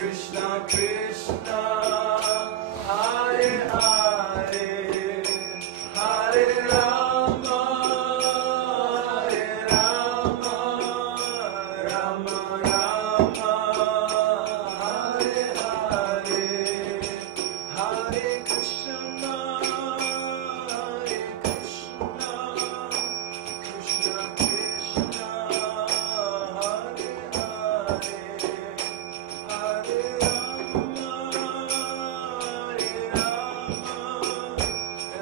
Krishna Krishna, Hare Hare, Hare Rama, Hare Rama, Rama Rama, Hare Hare, Hare Krishna, Hare Krishna, Krishna Krishna, Hare Hare, Hare Rama, Hare Rama,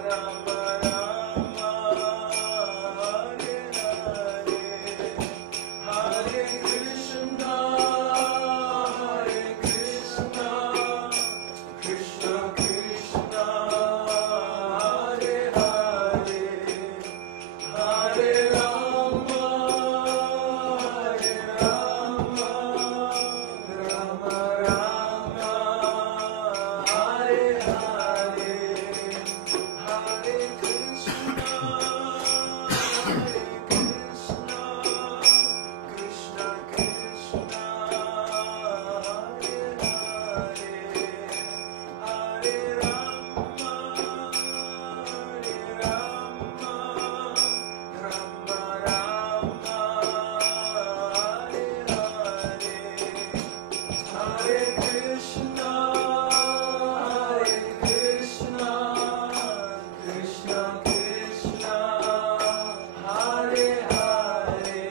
Rama Rama, Hare Hare, Hare Krishna, Hare Krishna, Krishna Krishna, Hare Hare, Hare Rama, Hare Rama, Rama Rama, Hare Hare, Hare Krishna, Hare Krishna, Krishna Krishna, Hare Hare, Hare Rama, Hare Rama, Rama Rama, Hare Hare, Hare Krishna, Hare Krishna, Krishna Krishna, Hare Hare,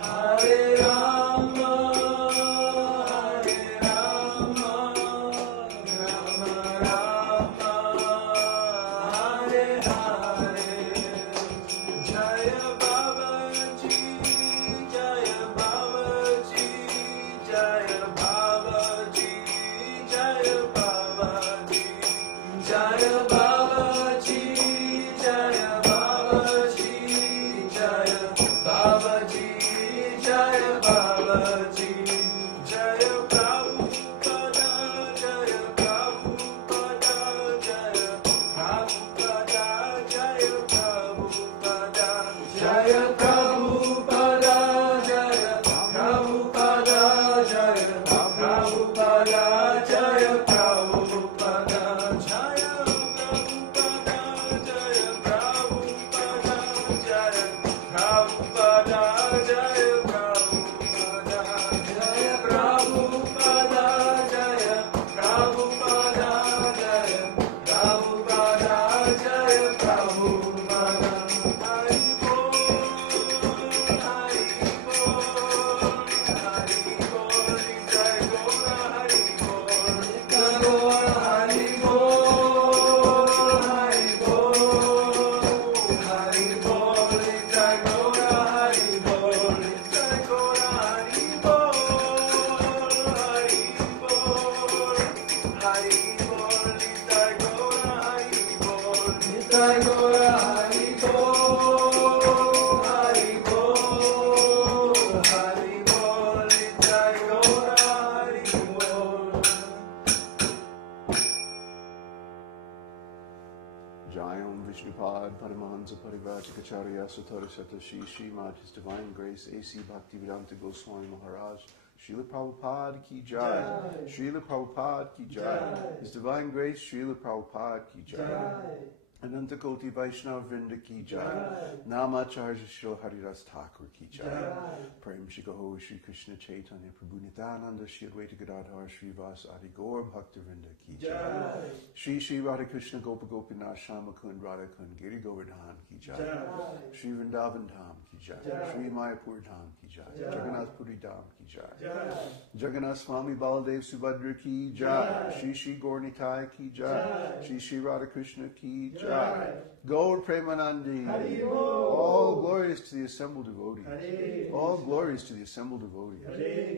Hare Rama, Hare Rama, Rama Rama, Hare Hare, Jaya Babaji, Jaya Babaji, Jaya Babaji, Jaya Babaji, Jaya Babaji, Jaya Babaji, Jaya Babaji, Jaya Babaji, Jaya Prabhupada, Jaya Prabhupada, Jaya Prabhupada, Jaya Prabhupada, Jaya Prabhupada, Jaya Prabhupada, Jaya Prabhupada, Jaya Prabhupada, Jaya Prabhupada, Jaya Prabhupada, Jaya Prabhupada, Jaya Prabhupada, Jaya Prabhupada, Jaya Prabhupada, Jaya Prabhupada, Jaya Prabhupada, Hari Bol, Hari Bol, Hari Bol, Jai Gora Hari Bol, Jai Gora Hari Bol, Hari Bol, Hari Bol, Jai Gora Hari Bol, Jai Gora Hari Bol, Hari Bol, Hari Bol, Jai Gora Hari Bol, Jai Gora Hari Bol, Hari Bol, Hari Bol, Jai Gora Hari Bol. Jayam Vishnupad Paramahansa Parivrajikacharya Sattva Sri Srimad His Divine Grace A.C. Bhaktivedanta Goswami Maharaj Srila Prabhupada Ki Jai, Srila Prabhupada Ki Jai, His Divine Grace Srila Prabhupada Ki Jai, Ananta Koti Vaishnava Vrinda Ki Jai, Namacharya Shri Haridas Thakur Ki Jai, Prem Shri Gaur Shri Krishna Chaitanya Prabhu Nityananda Shri Advaita Gadadhar Shri Vas Adi Gaur Bhakta Vrinda Ki Jai, Shri Shri Radha Krishna Gopa Gopinath Shama Kund Radha Kund Giri Govardhan Ki Jai, Shri Vrindavan Dham Ki Jai, Shri Mayapur Dham Ki Jai, Jagannath Puri Dham Ki Jai, Jagannath Swami Baladev Subhadra Ki Jai, Shri Shri Gaurnitai Ki Jai, Shri Shri Radha Krishna Ki Jai, Gaur Premanandi, all glories to the assembled devotees, all glories to the assembled devotees,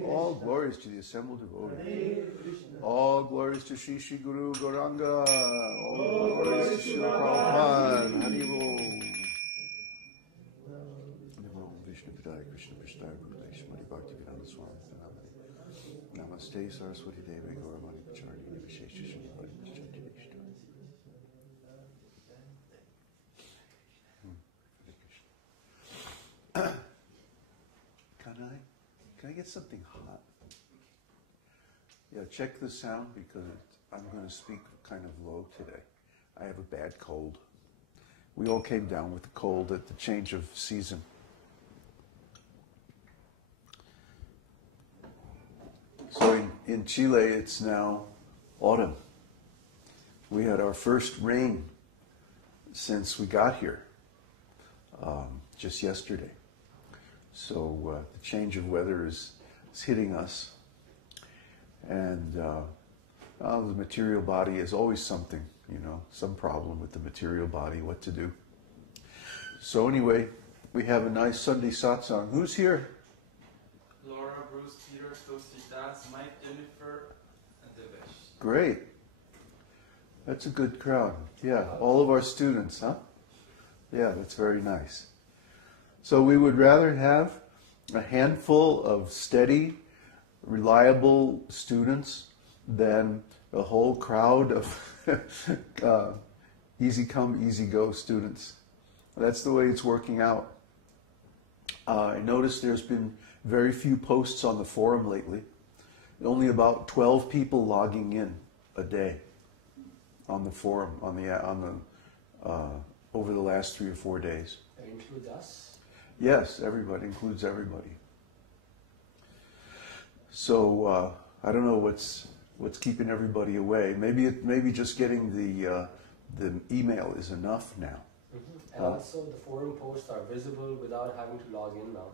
all glories to the assembled devotees, all glories to Shri Shri Guru Gauranga, all glories to Shri Prabhupada, Hari Bol. Vishnu Padaya Krishna Vishnaya Bhutale Shrimati Bhaktivedanta Swami Pranamani. Namaste Saraswati Devi Gauravani Pacharni Vishesha Shrimati Pachanti Vishnu. Can I get something hot? Yeah, check the sound because I'm going to speak kind of low today. I have a bad cold. We all came down with the cold at the change of season. So in Chile, it's now autumn. We had our first rain since we got here, just yesterday. So the change of weather is hitting us. And the material body is always something, you know, some problem with the material body, what to do. So anyway, we have a nice Sunday satsang. Who's here? Laura, Bruce, Peter, Stositas, Mike, Jennifer, and Devesh. Great. That's a good crowd. Yeah, all of our students, huh? Yeah, that's very nice. So we would rather have a handful of steady, reliable students than a whole crowd of easy come, easy go students. That's the way it's working out. I noticed there's been very few posts on the forum lately. Only about 12 people logging in a day on the forum, over the last 3 or 4 days. That includes us? Yes, everybody, includes everybody. So I don't know what's keeping everybody away. Maybe just getting the email is enough now. Mm-hmm. And also the forum posts are visible without having to log in now.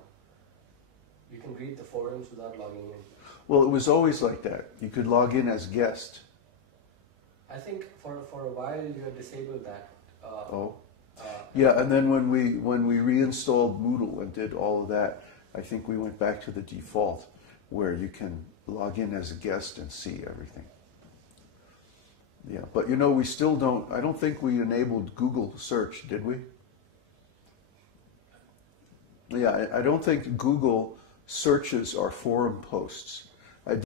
You can read the forums without logging in. Well, it was always like that. You could log in as guest. I think for a while you had disabled that. Yeah, and then when we reinstalled Moodle and did all of that, I think we went back to the default where you can log in as a guest and see everything. Yeah, but you know, we still don't, I don't think we enabled Google search, did we? Yeah, I don't think Google searches our forum posts.